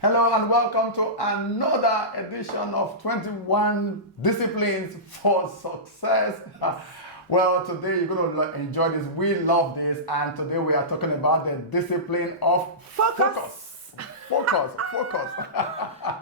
Hello and welcome to another edition of 21 Disciplines for Success. Well, today you're going to enjoy this. We love this, and today we are talking about the discipline of focus. Focus.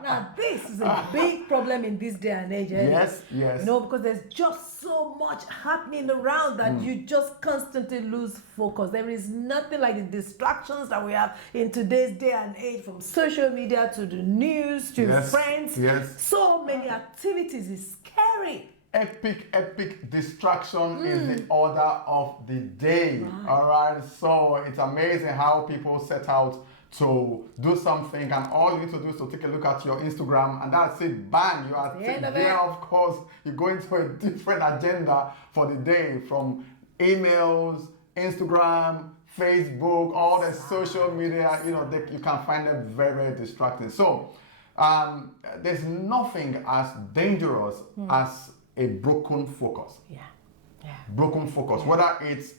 Now, this is a big problem in this day and age. Yes. You know, because there's just so much happening around that you just constantly lose focus. There is nothing like the distractions that we have in today's day and age, from social media to the news to friends. Yes. So many activities is scary. Epic distraction is the order of the day. Right. All right. So it's amazing how people set out to do something, and all you need to do is to take a look at your Instagram, and that's it. Bang! You are there. Of course, you go into a different agenda for the day, from emails, Instagram, Facebook, all the social media. You know, you can find them very distracting. So there's nothing as dangerous as a broken focus. Yeah. Broken focus. Whether it's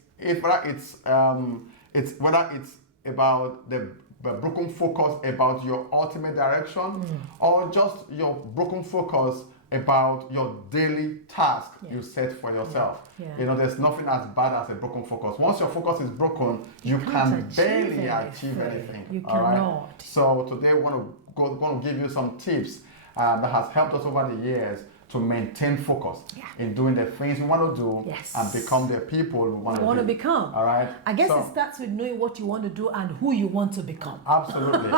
about the broken focus about your ultimate direction, or just your broken focus about your daily task you set for yourself. You know, there's nothing as bad as a broken focus. Once your focus is broken, you can barely achieve anything. You cannot. Right? So today we want to give you some tips that has helped us over the years to maintain focus in doing the things we want to do and become the people we want to become. All right. I guess it starts with knowing what you want to do and who you want to become. Absolutely.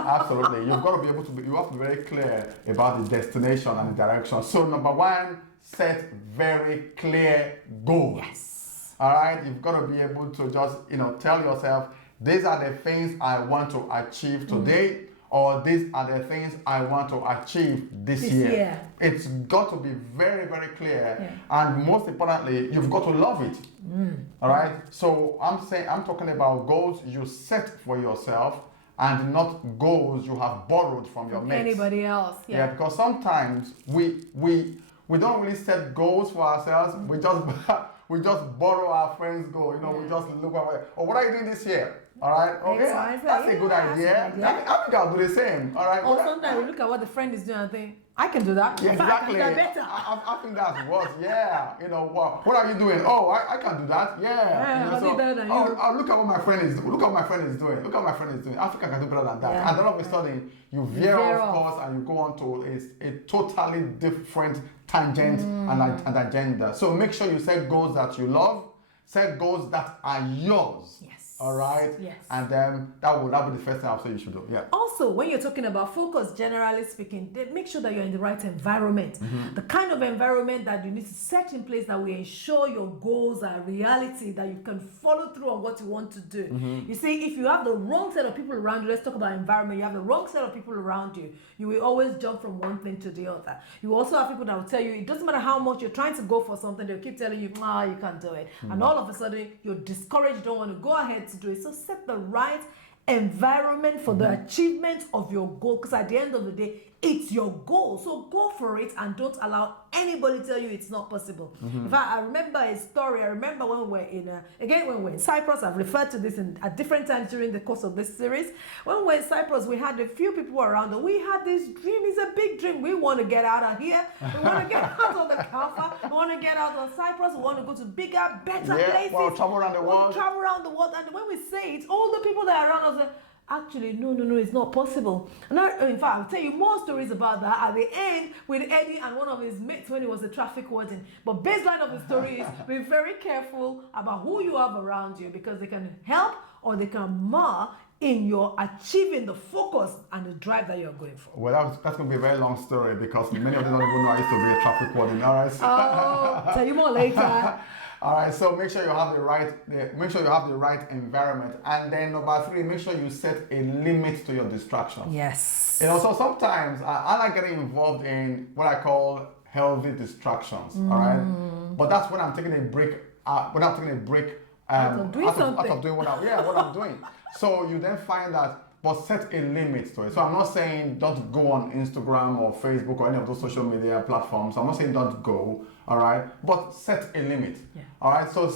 You've got to be able to. You have to be very clear about the destination and the direction. So number one, set very clear goals. Yes. All right. You've got to be able to just tell yourself, these are the things I want to achieve today. Or these are the things I want to achieve this year. It's got to be very clear, and most importantly, you've got to love it. All right. So I'm talking about goals you set for yourself, and not goals you have borrowed from your mates. Anybody else? Yeah. Because sometimes we don't really set goals for ourselves. We just borrow our friends' goal. We just look at, what are you doing this year? All right, okay, that's a good idea. I think I'll do the same. All right. Or sometimes we look at what the friend is doing and think, I can do that. Yeah, exactly. I can do that better. I think that's worse. Yeah. What are you doing? Oh, I can do that. Yeah. I'll be better than you. Look at what my friend is doing. Look at what my friend is doing. I think I can do better than that. And then all of a sudden, you veer off course and you go on to a totally different tangent and agenda. So make sure you set goals that you love. Set goals that are yours. Yes. All right. Yes. And then that will be the first thing I'll say you should do. Yeah. Also, when you're talking about focus, generally speaking, make sure that you're in the right environment. The kind of environment that you need to set in place that will ensure your goals are reality, that you can follow through on what you want to do. You see, if you have the wrong set of people around you, let's talk about environment, you have the wrong set of people around you, you will always jump from one thing to the other. You also have people that will tell you, it doesn't matter how much you're trying to go for something, they'll keep telling you, you can't do it. And all of a sudden, you're discouraged, you don't want to go ahead to do it. So set the right environment for the achievement of your goal, because at the end of the day, it's your goal. So go for it and don't allow anybody tell you it's not possible. In fact, I remember a story. I remember when we were in Cyprus. I've referred to this at different times during the course of this series. When we were in Cyprus, we had a few people around, and we had this dream. It's a big dream. We want to get out of here. We want to get out of the Kaffa. We want to get out of Cyprus. We want to go to bigger, better places. Well, travel around the world. Travel around the world. And when we say it, all the people that are around us are, actually, no, it's not possible. And in fact, I'll tell you more stories about that at the end with Eddie and one of his mates when it was a traffic warden. But baseline of the story is be very careful about who you have around you, because they can help or they can mar in your achieving the focus and the drive that you're going for. Well, that's going to be a very long story, because many of them don't even know I used to be a traffic warden. All right. Tell you more later. All right, so make sure you have the right environment, and then number 3, make sure you set a limit to your distractions. Yes. So sometimes I like getting involved in what I call healthy distractions. All right, but that's when I'm taking a break. Out of doing what I'm doing. So you then find that. But set a limit to it. So I'm not saying don't go on Instagram or Facebook or any of those social media platforms. I'm not saying don't go, all right? But set a limit, all right? So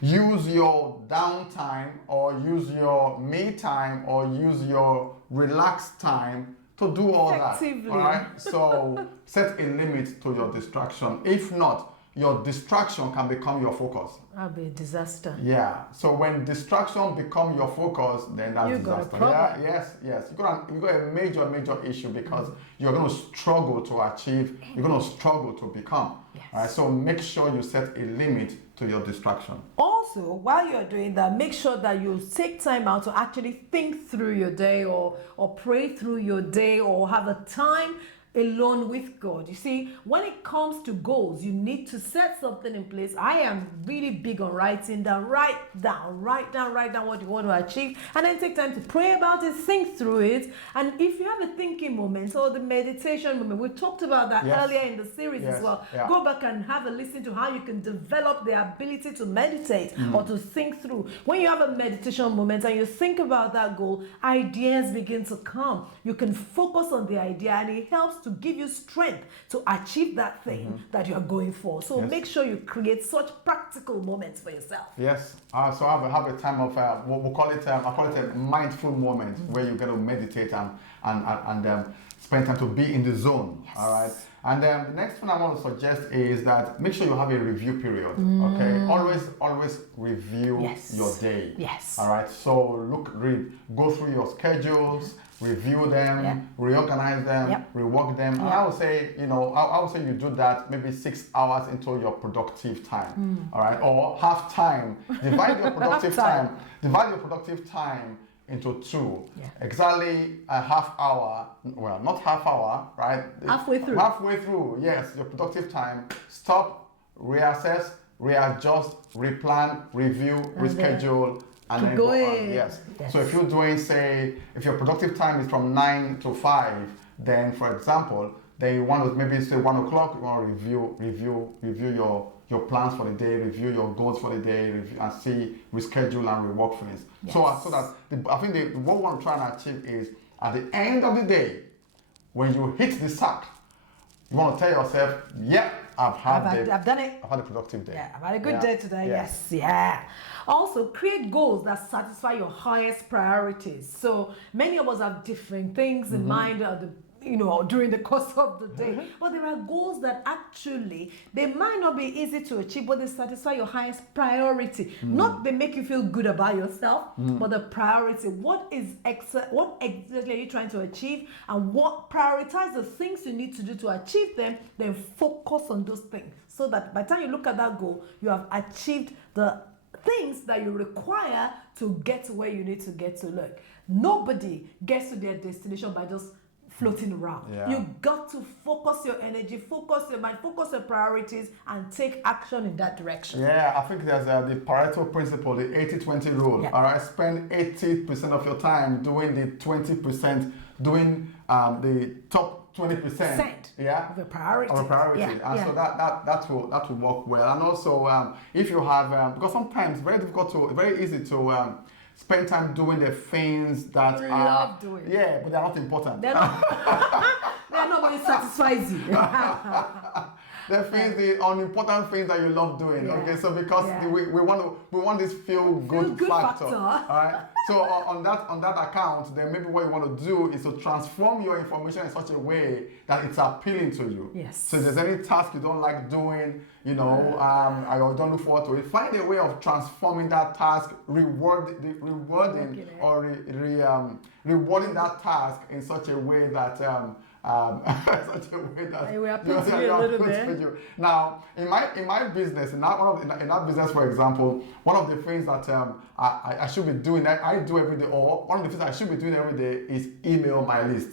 use your downtime, or use your me time, or use your relaxed time to do all that. Effectively. All right. So set a limit to your distraction. If not, your distraction can become your focus. That'll be a disaster. Yeah. So when distraction become your focus, then that's You got a disaster. problem. Yeah. Yes. You got a major issue because you're going to struggle to achieve. You're going to struggle to become. Yes. All right. So make sure you set a limit to your distraction. Also, while you're doing that, make sure that you take time out to actually think through your day or pray through your day or have a time alone with God. You see, when it comes to goals, you need to set something in place. I am really big on writing down. Write down what you want to achieve, and then take time to pray about it, think through it. And if you have a thinking moment or the meditation moment, we talked about that Yes. earlier in the series Yes. as well. Yeah. Go back and have a listen to how you can develop the ability to meditate or to think through. When you have a meditation moment and you think about that goal, ideas begin to come. You can focus on the idea, and it helps to give you strength to achieve that thing that you're going for. So Yes. make sure you create such practical moments for yourself. Yes. So have a time of what we call it. I call it a mindful moment where you get to meditate and spend time to be in the zone. Yes. All right. And the next one I want to suggest is that make sure you have a review period. Okay. Always review Yes. your day. Yes. All right. So go through your schedules. Review them, Yeah. reorganize them, Yep. rework them. And Yeah. I would say, I would say you do that maybe 6 hours into your productive time. All right, or half time. Divide your productive Half time. time. Divide your productive time into 2. Yeah. Exactly a half hour. Well, not half hour, right? Halfway through. Halfway through. Yes, your productive time. Stop, reassess, readjust, replan, review, reschedule. And Keep then go on. going. Yes. Yes. So if you're doing, say, if your productive time is from 9 to 5, then for example, then you want to maybe say 1 o'clock, you want to review your plans for the day, review your goals for the day, review, and see, reschedule and rework things. Yes. So that I think what we want to try and achieve is at the end of the day, when you hit the sack, you want to tell yourself, yeah, I've done it. I've had a productive day. Yeah, I've had a good Yeah. day today. Yeah. Yes, yeah. Also, create goals that satisfy your highest priorities. So many of us have different things in mind during the course of the day. But there are goals that actually, they might not be easy to achieve, but they satisfy your highest priority. Not they make you feel good about yourself, but the priority. What exactly are you trying to achieve, and prioritize the things you need to do to achieve them, then focus on those things. So that by the time you look at that goal, you have achieved the things that you require to get to where you need to get to. Look, nobody gets to their destination by just floating around. Yeah. You got to focus your energy, focus your mind, focus your priorities, and take action in that direction. Yeah, I think there's the Pareto principle, the 80-20 rule. Yeah. All right, spend 80% of your time doing the 20%, doing the top 20%. Yeah, of your priorities. Of a priority, Yeah, and yeah. so that will work well. And also, if you have because sometimes very easy to spend time doing the things that You are love doing. yeah, but they're not important. They're not what it satisfies you. The unimportant things that you love doing. Yeah. Okay, so because Yeah. we want this feel good factor. All right. So on that account, then maybe what you want to do is to transform your information in such a way that it's appealing to you. Yes. So if there's any task you don't like doing, or don't look forward to it, find a way of transforming that task, rewarding or rewarding that task in such a way that. Such a way that It will appeal to you a little bit. Now, in my business, in that business, for example, one of the things that I should be doing, I do every day, or one of the things I should be doing every day is email my list.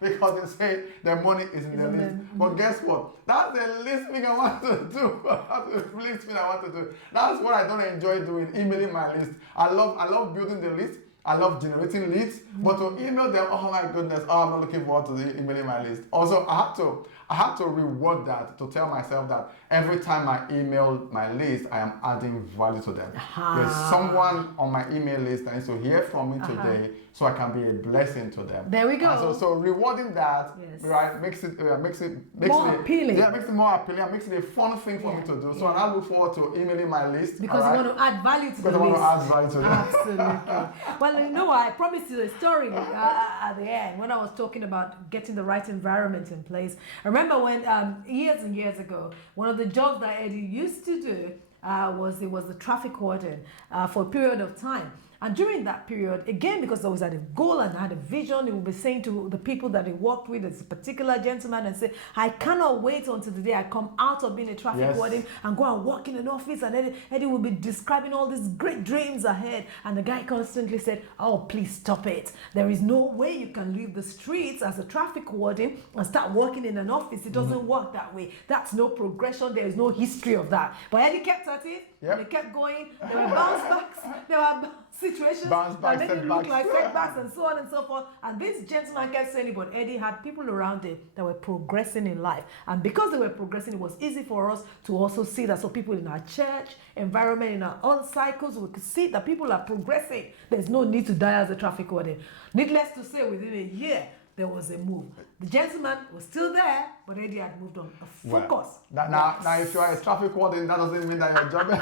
Because they say the money is in the list. But guess what? That's the least thing I want to do. That's the least thing I want to do. That's what I don't enjoy doing, emailing my list. I love building the list. I love generating leads, but to email them, oh my goodness, I'm not looking forward to emailing my list. Also, I I had to reward that to tell myself that every time I email my list, I am adding value to them. There's someone on my email list that needs to hear from me today, so I can be a blessing to them. There we go. And so rewarding that, right, makes it more appealing. Yeah, makes it more appealing. And makes it a fun thing for me to do. So I now look forward to emailing my list because you want to add value to the list. Because I want to add value to them. Absolutely. Well, you know, I promised you a story at the end when I was talking about getting the right environment in place. I remember when years and years ago, one of the jobs that Eddie used to do was the traffic warden for a period of time. And during that period, again, because I was at a goal and I had a vision, he would be saying to the people that he worked with, this particular gentleman, and say, I cannot wait until the day I come out of being a traffic warden and go and work in an office. And Eddie will be describing all these great dreams ahead. And the guy constantly said, oh, please stop it. There is no way you can leave the streets as a traffic warden and start working in an office. It doesn't work that way. That's no progression. There is no history of that. But Eddie kept at it. And he kept going. There were bounce backs. There were situations that made it look like setbacks and so on and so forth. And this gentleman kept saying it, but Eddie had people around him that were progressing in life. And because they were progressing, it was easy for us to also see that. So people in our church environment, in our own cycles, we could see that people are progressing. There's no need to die as a traffic warden. Needless to say, within a year, there was a move. The gentleman was still there, but Eddie had moved on. The focus. Well, now, if you are a traffic warden, that doesn't mean that you're job. No.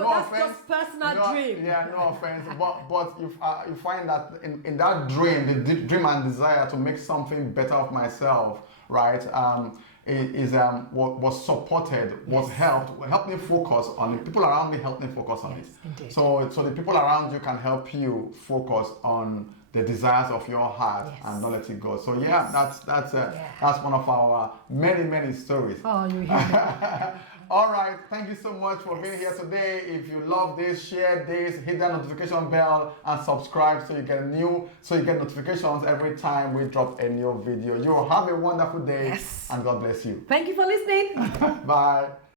That's offense. Just personal dream. Yeah, no offense. But you find that in that dream, the dream and desire to make something better of myself, right? Was supported, was helped me focus on it. People around me helped me focus on it. Indeed. So the people around you can help you focus on the desires of your heart and not let it go. So that's one of our many stories. Oh, you hear me. All right, thank you so much for being here today. If you love this, share this, hit that notification bell and subscribe so you get notifications every time we drop a new video. You will have a wonderful day and God bless you. Thank you for listening. Bye.